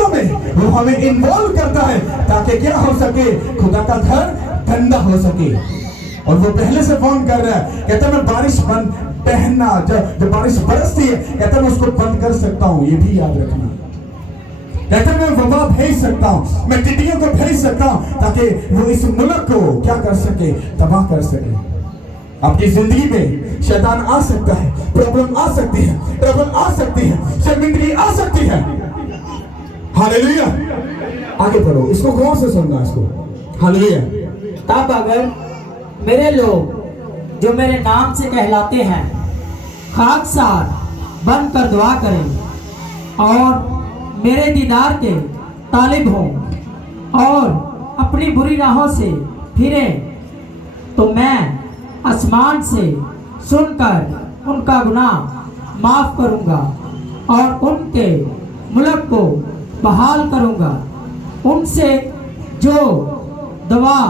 चीजों में वो हमें इन्वॉल्व करता है ताकि क्या हो सके, खुदा का घर गंदा हो सके। और वो पहले से फोन कर रहा है, कहता है मैं बारिश बंद पहनना, जब बारिश बरसती है कहता है मैं उसको बंद कर सकता हूँ, ये भी याद रखना। कहता है मैं वबा भेज सकता हूँ, मैं टिड्डियों को भेज सकता हूँ ताकि वो इस मुल्क को क्या कर सके, तबाह कर सके। आपकी जिंदगी में शैतान आ सकता है, प्रॉब्लम आ सकती है, ट्रबल आ सकती है, शर्मिंदगी आ सकती है। हालेलुया। आगे बढ़ो, इसको गौर से सुनना, इसको। हालेलुया। तब अगर मेरे लोग जो मेरे नाम से कहलाते हैं खाकसार बनकर दुआ करें और मेरे दीदार के तालिब हों और अपनी बुरी राहों से फिरें, तो मैं आसमान से सुनकर उनका गुनाह माफ करूंगा और उनके मुल्क को बहाल करूंगा। उनसे जो दुआ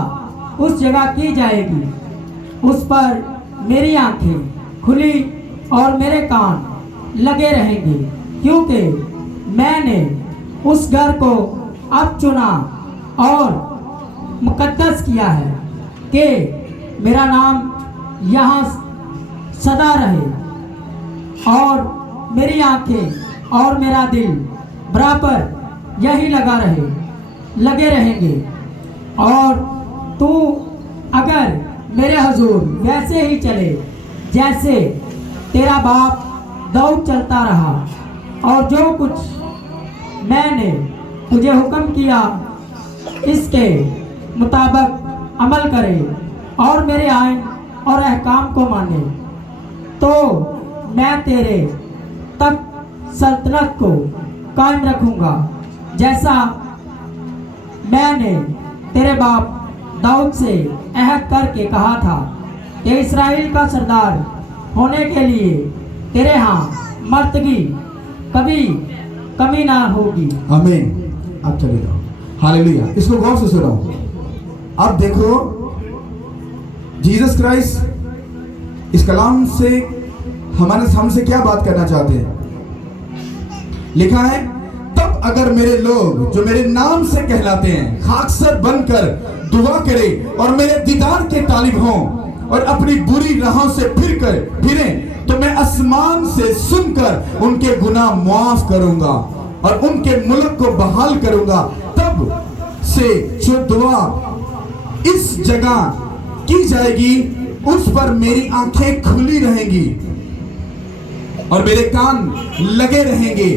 उस जगह की जाएगी उस पर मेरी आंखें खुली और मेरे कान लगे रहेंगे, क्योंकि मैंने उस घर को अब चुना और मुकद्दस किया है कि मेरा नाम यहाँ सदा रहे, और मेरी आंखें और मेरा दिल बराबर यही लगे रहेंगे। और तू अगर मेरे हुजूर वैसे ही चले जैसे तेरा बाप दाऊद चलता रहा, और जो कुछ मैंने तुझे हुक्म किया इसके मुताबिक अमल करे और मेरे आइन और अहकाम को माने, तो मैं तेरे तक सल्तनत को कायम रखूंगा, जैसा मैंने तेरे बाप दाऊद से अहद करके कहा था कि इस्राएल का सरदार होने के लिए तेरे यहाँ मर्दगी कभी कमी ना होगी। आमीन। अब चले जाओ। हालेलुया। इसको गौर से सुनो। अब देखो, जीसस क्राइस्ट इस कलाम से हमसे क्या बात करना चाहते हैं। लिखा है, तब अगर मेरे लोग जो मेरे नाम से कहलाते हैं खाकसर बनकर दुआ करें और मेरे दीदार के तालिब हों और अपनी बुरी राहों से फिरें, तो मैं आसमान से सुनकर उनके गुनाह माफ करूंगा और उनके मुल्क को बहाल करूंगा। तब से जो दुआ इस जगह की जाएगी उस पर मेरी आंखें खुली रहेंगी और मेरे कान लगे रहेंगे,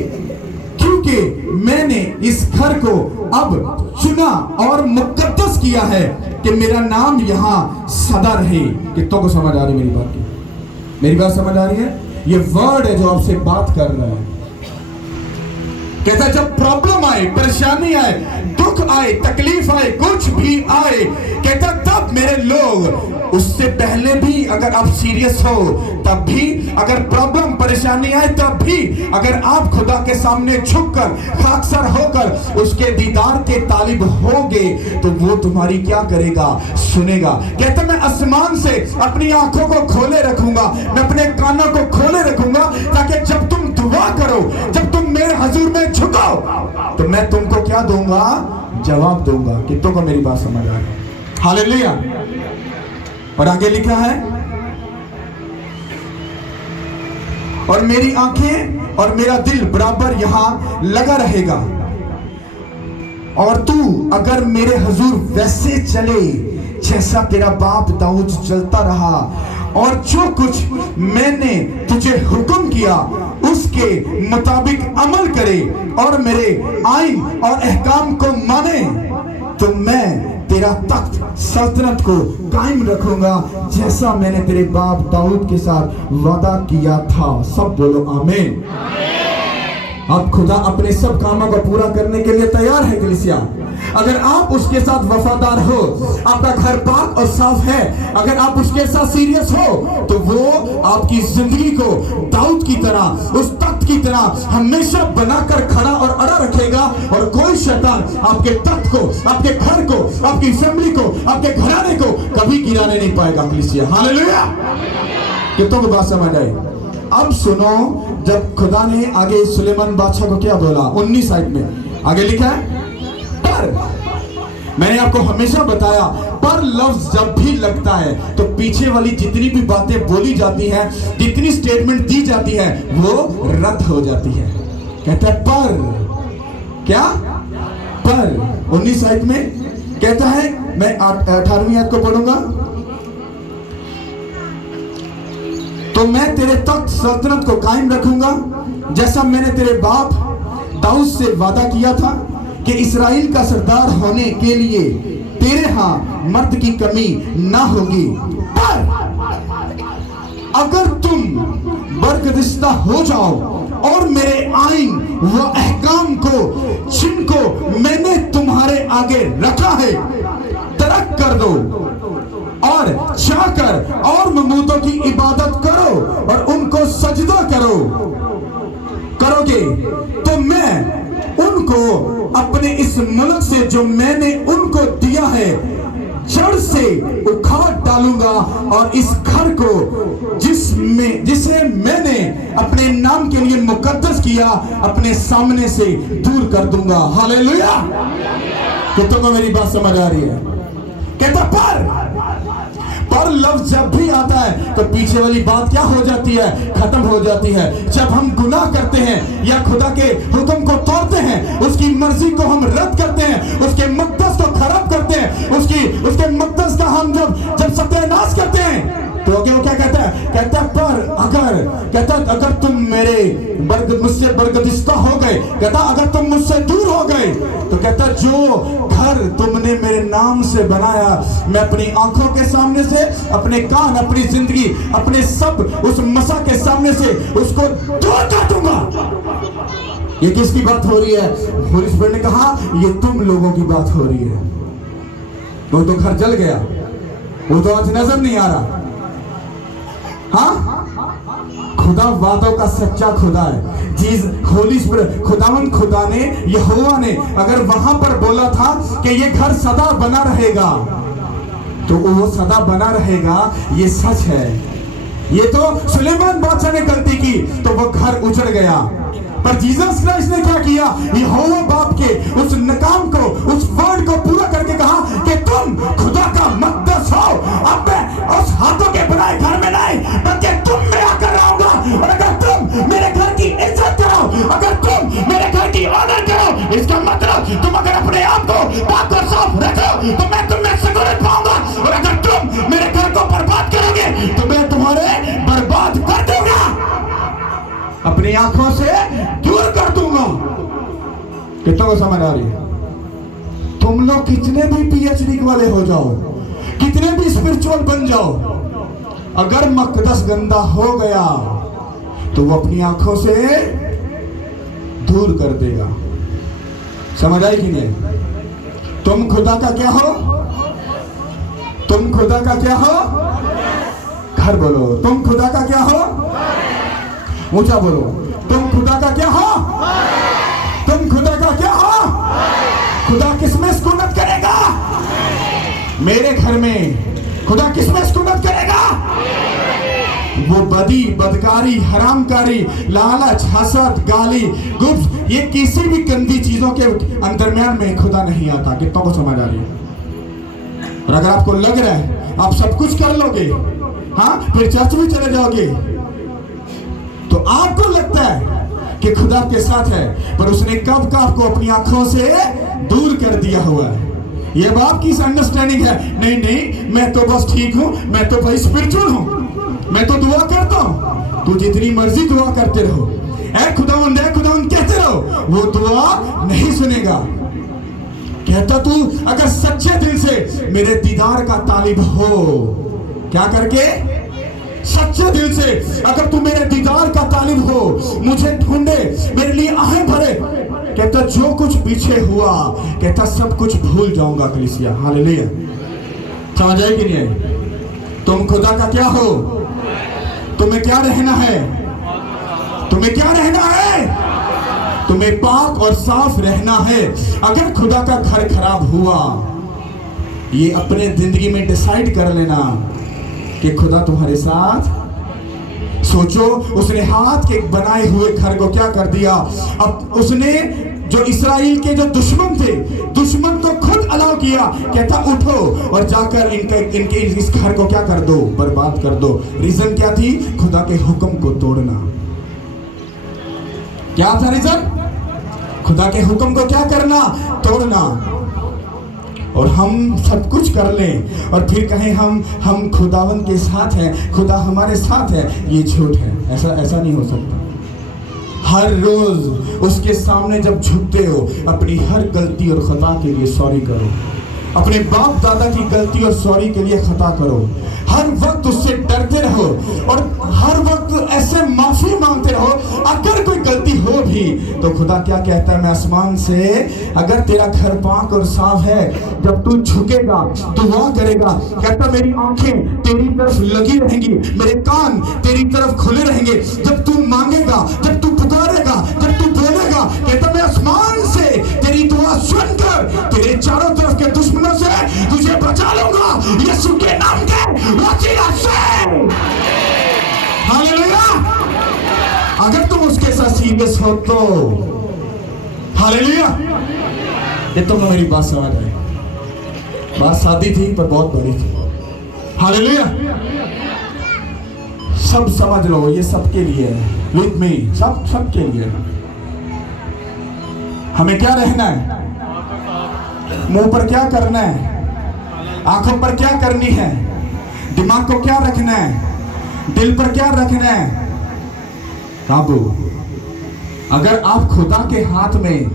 क्योंकि मैंने इस घर को अब चुना और मुकद्दस किया है कि मेरा नाम यहाँ सदा रहे। कितनों को समझ आ रही मेरी बात की? मेरी बात समझ आ रही है? ये वर्ड है जो आपसे बात कर रहा है। कहता जब प्रॉब्लम आए, परेशानी आए, दुख आए, तकलीफ आए, कुछ भी आए, कहता तब मेरे लोग, उससे पहले भी अगर आप सीरियस हो, तब भी अगर प्रॉब्लम परेशानी आए, तब भी अगर आप खुदा के सामने झुककर खाकसर होकर उसके दीदार के तालिब होगे, तो वो तुम्हारी क्या करेगा? सुनेगा। कहता मैं आसमान से अपनी आंखों को खोले रखूंगा, मैं अपने कानों को खोले रखूंगा, ताकि जब तुम दुआ करो, जब तुम मेरे हुजूर में झुकाओ, तो मैं तुमको क्या दूंगा? जवाब दूंगा। कितनों को मेरी बात समझ आ रही? हालेलुया। और आगे लिखा है, और मेरी आंखें और मेरा दिल बराबर यहां लगा रहेगा, और तू अगर मेरे हुजूर वैसे चले जैसा तेरा बाप दाऊद चलता रहा, और जो कुछ मैंने तुझे हुक्म किया उसके मुताबिक अमल करे और मेरे आइन और अहकाम को माने, तो मैं तेरा तख्त सल्तनत को कायम रखूंगा, जैसा मैंने तेरे बाप दाऊद के साथ वादा किया था। सब बोलो आमीन। अब खुदा अपने सब कामों को पूरा करने के लिए तैयार है कलीसिया। अगर आप उसके साथ वफादार हो, आपका घर पाक और साफ है, अगर आप उसके साथ सीरियस हो, तो वो आपकी जिंदगी को दाऊद की तरह, उस तख्त की तरह हमेशा बनाकर खड़ा और अड़ा रखेगा, और कोई शैतान आपके तख्त को, आपके घर को, आपकी फैमिली को, आपके घराने को कभी गिराने नहीं पाएगा कलीसिया। हालेलुया। कितनों को बात समझ आई? अब सुनो, जब खुदा ने आगे सुलेमान बादशाह को क्या बोला 19 आयत में, आगे लिखा है पर। मैंने आपको हमेशा बताया पर लफ्ज जब भी लगता है तो पीछे वाली जितनी भी बातें बोली जाती हैं, जितनी स्टेटमेंट दी जाती है, वो रद्द हो जाती है। कहता है पर, क्या पर 19 आयत में कहता है, मैं 18वीं आयत को पढ़ूंगा। तो मैं तेरे तख्त सल्तनत को कायम रखूंगा जैसा मैंने तेरे बाप दाऊद से वादा किया था कि इस्राएल का सरदार होने के लिए तेरे हां मर्द की कमी ना होगी। पर अगर तुम बरगदिश्ता हो जाओ और मेरे आइन व अहकाम को जिनको मैंने तुम्हारे आगे रखा है तर्क कर दो और जाकर और ममूतों की इबादत करो और उनको सजदा करोगे तो मैं उनको अपने इस मुल्क से जो मैंने उनको दिया है जड़ से उखाड़ डालूंगा और इस घर को जिसे मैंने अपने नाम के लिए मुकद्दस किया अपने सामने से दूर कर दूंगा। हालेलुया। कितनों को मेरी बात समझ आ रही है? कहता पर लफ्ज जब भी आता है तो पीछे वाली बात क्या हो जाती है? खत्म हो जाती है। जब हम गुनाह करते हैं या खुदा के हुक्म को तोड़ते हैं, उसकी मर्जी को हम रद्द करते हैं, उसके मक़दस को खराब करते हैं, उसके मक़दस का हम जब सत्यानाश करते हैं तो वो क्या कहता है? कहता पर अगर तुम मुझसे बरगदिश्ता हो गए, कहता अगर तुम मुझसे दूर हो गए, तो कहता जो घर तुमने मेरे नाम से बनाया मैं अपनी आंखों के सामने से, अपने कान, अपनी जिंदगी, अपने सब उस मसा के सामने से उसको दूर कर दूंगा। ये किसकी बात हो रही है? होली स्पिरिट ने कहा ये तुम लोगों की बात हो रही है। वो तो घर जल गया, वो तो आज नजर नहीं आ रहा। हाँ, खुदा वादों का सच्चा खुदा है। जीज होली स्पिरिट खुदा ने, यहोवा ने अगर वहां पर बोला था कि ये घर सदा बना रहेगा तो वो सदा बना रहेगा, ये सच है। ये तो सुलेमान बादशाह ने गलती की तो वो घर उजड़ गया, पर जीसस क्राइस्ट ने क्या किया? यहोवा बाप के उस नकाम को, उस वर्ड को पूरा करके कहा कि तुम खुदा का मक़दस हो। अब मैं उस हाथों के बनाए घर में नहीं बल्कि तुम में आकर रहूंगा। और अगर तुम मेरे घर की इज्जत करो, अगर तुम मेरे घर की ऑनर करो, इसका मतलब तुम अगर अपने आप को पाक और साफ रखो तो मैं तुम में सिक्योरिटी पाऊंगा। और अगर तुम मेरे घर को बर्बाद करोगे तो मैं तुम्हारे बर्बाद कर दूंगा, अपनी आंखों से दूर कर दूंगा। कितना को समझ आ रही है? तुम लोग कितने भी पीएचडी वाले हो जाओ, कितने भी स्पिरिचुअल बन जाओ, अगर मक़दस गंदा हो गया तो वो अपनी आंखों से दूर कर देगा। समझ आई कि नहीं? तुम खुदा का क्या हो? तुम खुदा का क्या हो? घर बोलो, तुम खुदा का क्या हो? ऊंचा बोलो, तुम खुदा का क्या हो? तुम खुदा का क्या हो? खुदा किसमें सुकूनत करेगा? मेरे घर में खुदा किसमें सुकूनत करेगा? वो बदी, बदकारी, हरामकारी, लालच, हसद, गाली, गुब्स, ये किसी भी गंदी चीजों के अंतर्मयान में खुदा नहीं आता। कितनों को समझ आ रही है? और अगर आपको लग रहा है आप सब कुछ कर लोगे, हाँ, फिर चर्च भी चले जाओगे, तो आपको लगता है कि खुदा आपके साथ है, पर उसने कब का आपको अपनी आंखों से दूर कर दिया हुआ है। ये अब आपकी अंडरस्टैंडिंग है। नहीं, मैं तो बस ठीक हूं, मैं तो भाई स्पिरिचुअल हूं, मैं तो दुआ करता हूं। तू जितनी मर्जी दुआ करते रहो, ऐ खुदावंद कहते रहो, वो दुआ नहीं सुनेगा। कहता तू अगर सच्चे दिल से मेरे दीदार का तालिब हो, क्या करके? सच्चे दिल से अगर तू मेरे दीदार का तालिब हो, मुझे ढूंढे, मेरे लिए आहें भरे, कहता जो कुछ पीछे हुआ, कहता सब कुछ भूल जाऊंगा। कलीसिया, हालेलुया। समझ आई कि नहीं? तुम खुदा का क्या हो? तुम्हें क्या रहना है? तुम्हें क्या रहना है? तुम्हें पाक और साफ रहना है। अगर खुदा का घर खराब हुआ, ये अपने जिंदगी में डिसाइड कर लेना कि खुदा तुम्हारे साथ सोचो, उसने हाथ के बनाए हुए घर को क्या कर दिया। अब उसने जो इस्राएल के जो दुश्मन थे, दुश्मन को खुद अलाउ किया, कहता उठो और जाकर इनके इस घर को क्या कर दो, बर्बाद कर दो। रीजन क्या थी? खुदा के हुक्म को तोड़ना। क्या था रीजन? खुदा के हुक्म को क्या करना? तोड़ना। और हम सब कुछ कर लें और फिर कहें हम खुदावन के साथ हैं, खुदा हमारे साथ है, ये झूठ है। ऐसा नहीं हो सकता। हर रोज उसके सामने जब झुकते हो, अपनी हर गलती और खता के लिए सॉरी करो। अपने बाप दादा की गलती और सॉरी के लिए खता करो। हर वक्त उससे डरते रहो और हर वक्त ऐसे माफी मांगते रहो। अगर कोई गलती हो भी तो खुदा क्या कहता है? मैं आसमान से, अगर तेरा घर पाक और साफ है, जब तू झुकेगा, दुआ करेगा, कहता मेरी आंखें तेरी तरफ लगी रहेंगी, मेरे कान तेरी तरफ खुले रहेंगे। जब तू मांगेगा, जब तू पुकारेगा, जब तू बोलेगा, कहता मैं आसमान से तेरी दुआ सुनकर तेरे चारों तरफ के दुश्मनों से तुझे बचा लूंगा, यीशु के नाम के वसीला से। हालेलुया। अगर तुम उसके साथ सीरियस हो तो हालेलुया। ये तुम मेरी बात समझ रहे? बात सादी थी पर बहुत बड़ी थी। हालेलुया। सब समझ लो, ये सबके लिए है। विद मी, सबके लिए। हमें क्या रहना है? मुंह पर क्या करना है? आंखों पर क्या करनी है? दिमाग को क्या रखना है? दिल पर क्या रखना है? काबू। अगर आप खुदा के हाथ में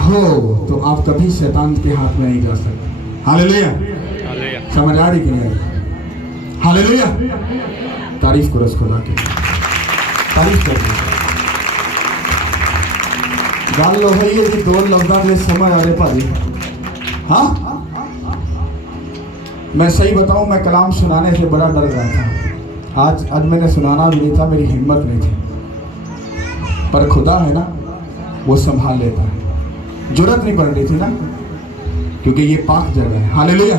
हो तो आप कभी शैतान के हाथ में नहीं जा सकते। हालेलुया। समझ आ रही कि नहीं? हालेलुया। तारीफ करो खुदा की, तारीफ करो। गल होई है जी, 2 लफ्ज़ां में समझ आ रहे भाजी। हाँ, मैं सही बताऊं, मैं कलाम सुनाने से बड़ा डर रहा था। आज मैंने सुनाना भी नहीं था, मेरी हिम्मत नहीं थी। पर खुदा है ना, वो संभाल लेता है। जरूरत नहीं पड़ रही थी ना, क्योंकि ये पाक जगह है। हालेलुया।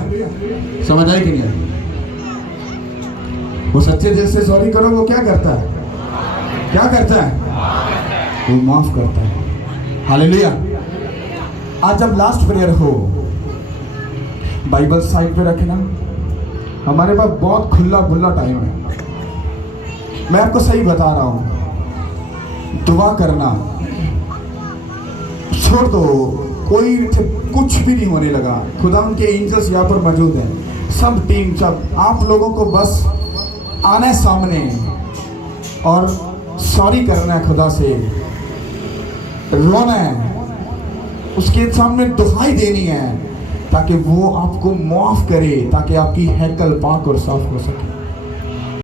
समझ आई कि नहीं? वो सच्चे दिल से सॉरी करो, वो क्या करता है? क्या करता है? वो माफ करता है। हालेलुया। आज जब लास्ट प्रेयर हो, बाइबल साइड पे रखना। हमारे पास बहुत खुला टाइम है। मैं आपको सही बता रहा हूं, दुआ करना छोड़ दो। कोई कुछ भी नहीं होने लगा। खुदा उनके एंजल्स यहाँ पर मौजूद हैं, सब टीम, सब। आप लोगों को बस आना है सामने और सॉरी करना है, खुदा से रोना है, उसके सामने दुहाई देनी है, ताकि वो आपको माफ करे, ताकि आपकी हैकल पाक और साफ हो सके।